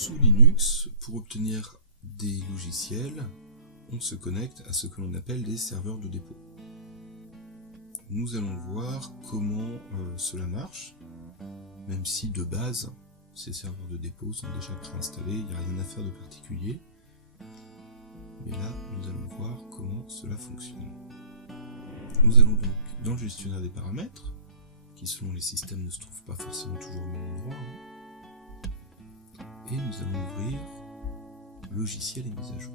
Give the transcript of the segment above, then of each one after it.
Sous Linux, pour obtenir des logiciels, on se connecte à ce que l'on appelle des serveurs de dépôt. Nous allons voir comment cela marche, même si de base, ces serveurs de dépôt sont déjà préinstallés, il n'y a rien à faire de particulier. Mais là, nous allons voir comment cela fonctionne. Nous allons donc dans le gestionnaire des paramètres, qui selon les systèmes ne se trouve pas forcément toujours au même endroit, et nous allons ouvrir logiciel et mise à jour.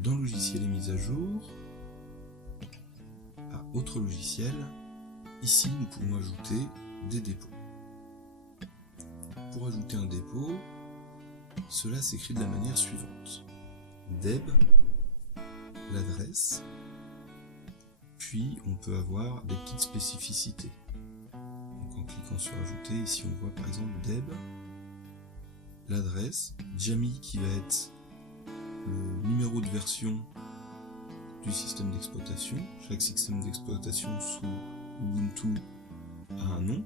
Dans logiciel et mise à jour, à autre logiciel, ici nous pouvons ajouter des dépôts. Pour ajouter un dépôt, cela s'écrit de la manière suivante. Deb, l'adresse, puis on peut avoir des petites spécificités. Donc en cliquant sur ajouter, ici on voit par exemple Deb, l'adresse, Jammy qui va être le numéro de version du système d'exploitation. Chaque système d'exploitation sous Ubuntu a un nom,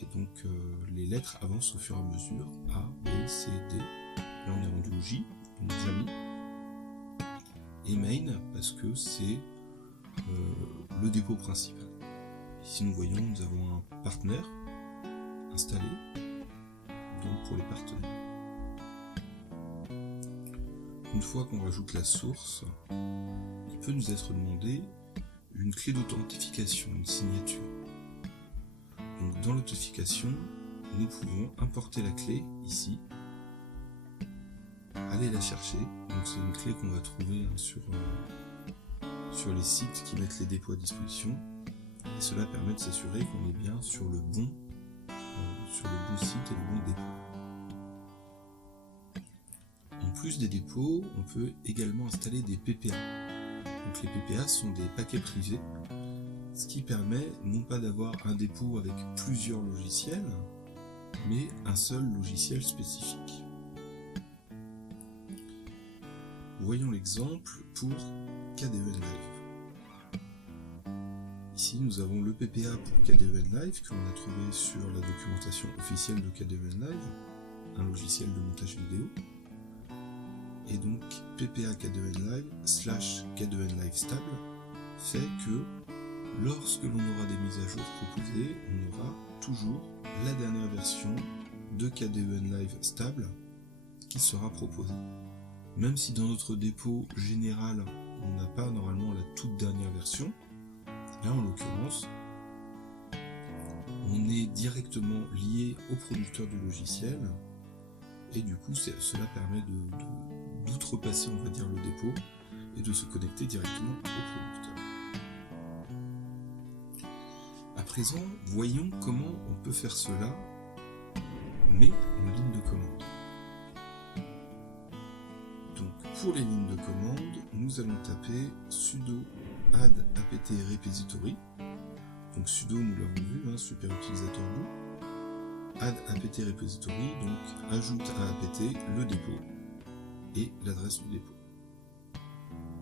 et donc les lettres avancent au fur et à mesure, A, B, C, D. Là on est rendu au J, donc Jammy. Et main, parce que c'est le dépôt principal. Ici nous voyons, nous avons un partenaire installé, donc pour les partenaires. Une fois qu'on rajoute la source, il peut nous être demandé une clé d'authentification, une signature. Donc dans l'authentification, nous pouvons importer la clé ici, aller la chercher. Donc c'est une clé qu'on va trouver sur les sites qui mettent les dépôts à disposition. Et cela permet de s'assurer qu'on est bien sur le bon site et le bon dépôt. En plus des dépôts, on peut également installer des PPA. Donc les PPA sont des paquets privés, ce qui permet non pas d'avoir un dépôt avec plusieurs logiciels, mais un seul logiciel spécifique. Voyons l'exemple pour KDEN Live. Ici nous avons le PPA pour KDEN Live que l'on a trouvé sur la documentation officielle de KDEN Live, un logiciel de montage vidéo. Et donc PPA KDEN Live / KDEN Live stable fait que lorsque l'on aura des mises à jour proposées, on aura toujours la dernière version de KDEN Live stable qui sera proposée. Même si dans notre dépôt général, on n'a pas normalement la toute dernière version, là en l'occurrence, on est directement lié au producteur du logiciel, et du coup cela permet d'outrepasser, on va dire, le dépôt et de se connecter directement au producteur. À présent, voyons comment on peut faire cela, mais en ligne de commande. Donc pour les lignes de commande, nous allons taper sudo add apt repository. Donc sudo, nous l'avons vu, super utilisateur boot. Add apt repository, donc ajoute à apt le dépôt et l'adresse du dépôt.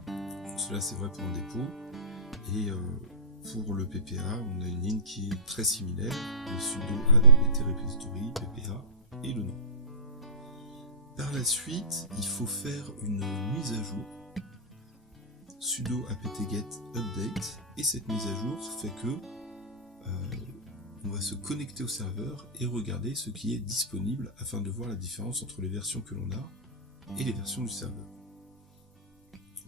Donc cela c'est vrai pour un dépôt, et pour le PPA, on a une ligne qui est très similaire, le sudo add apt repository, PPA et le nom. Par la suite, il faut faire une mise à jour, sudo apt-get update, et cette mise à jour fait que on va se connecter au serveur et regarder ce qui est disponible afin de voir la différence entre les versions que l'on a et les versions du serveur.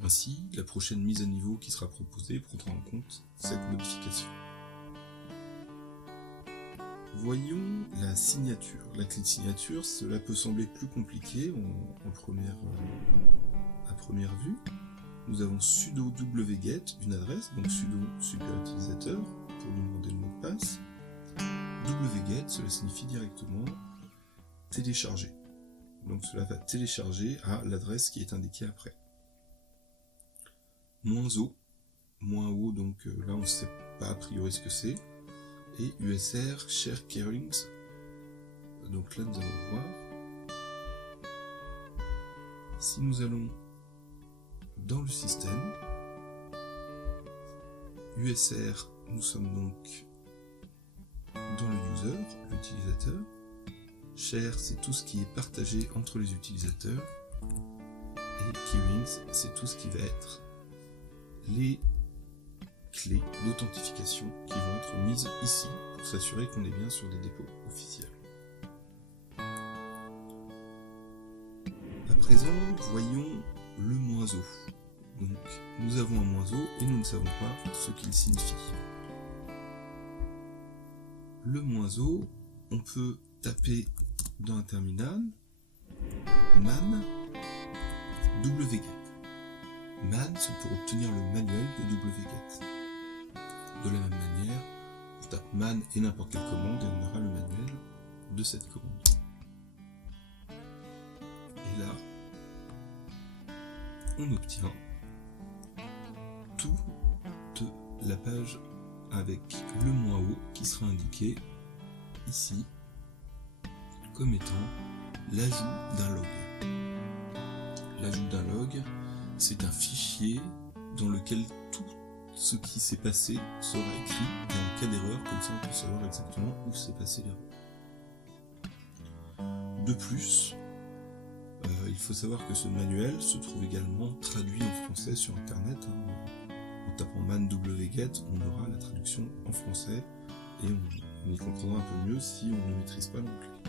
Ainsi, la prochaine mise à niveau qui sera proposée prendra en compte cette modification. Voyons la signature. La clé de signature, cela peut sembler plus compliqué à première vue. Nous avons sudo wget, une adresse, donc sudo superutilisateur pour nous demander le mot de passe. Wget, cela signifie directement télécharger. Donc cela va télécharger à l'adresse qui est indiquée après. -o, donc là on ne sait pas a priori ce que c'est. Et USR share carings, donc là nous allons voir. Si nous allons dans le système, USR, nous sommes donc dans le user, l'utilisateur, Share, c'est tout ce qui est partagé entre les utilisateurs. Et keyrings, c'est tout ce qui va être les clés d'authentification qui vont être mises ici pour s'assurer qu'on est bien sur des dépôts officiels. À présent, voyons le -o. Donc, nous avons un -o et nous ne savons pas ce qu'il signifie. Le -o, on peut taper dans un terminal man wget. Man, c'est pour obtenir le manuel de wget. De la même manière, on tape man et n'importe quelle commande et on aura le manuel de cette commande. Et là, on obtient toute la page avec le -o qui sera indiqué ici comme étant l'ajout d'un log. L'ajout d'un log, c'est un fichier dans lequel tout ce qui s'est passé sera écrit et en cas d'erreur, comme ça on peut savoir exactement où s'est passée l'erreur. De plus, il faut savoir que ce manuel se trouve également traduit en français sur internet. En tapant man wget, on aura la traduction en français et on y comprendra un peu mieux si on ne maîtrise pas l'anglais.